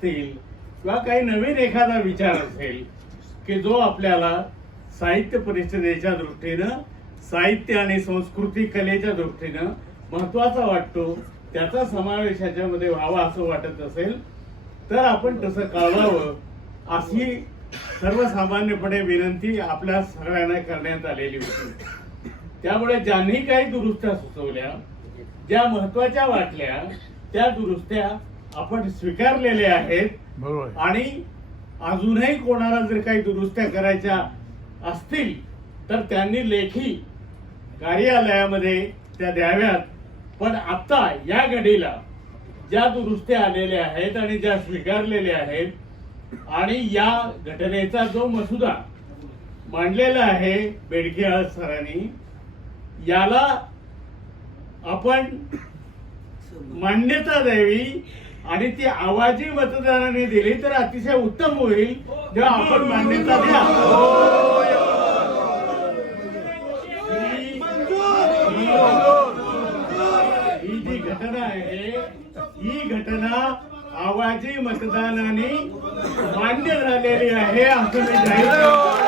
असतील किंवा काही नवीन एखादा विचार असेल की जो आपल्याला साहित्य परिषदेच्या दृष्टीनं, साहित्य आणि संस्कृती कलेच्या दृष्टीनं महत्वाचा वाटतो, त्याचा समावेश याच्यामध्ये व्हावा असं वाटत असेल तर आपण तसं कळवावं अशी सर्वसामान्यपणे विनंती आपल्या सगळ्यांना करण्यात आलेली होती. त्यामुळे ज्यांनी काही दुरुस्त्या सुचवल्या, ज्या महत्वाच्या वाटल्या, त्या दुरुस्त्या आपण स्वीकारलेल्या आहेत. आणि अजूनही कोणाला जर काही दुरुस्त्या करायच्या असतील तर त्यांनी लेखी कार्यालयामध्ये त्या द्याव्यात. पण आता या घडीला ज्या दुरुस्त्या आलेल्या आहेत आणि ज्या स्वीकारलेल्या आहेत आणि या घटनेचा जो मसुदा मांडलेला आहे बेडके सरांनी, याला आपण मान्यता द्यावी आणि ती आवाजी मतदारांनी दिली तर अतिशय उत्तम होईल. जेव्हा आपण मान्यता द्या, ही जी घटना आहे ही घटना आवाजी मतदानाने मान्य झालेली आहे असं मी जाहीर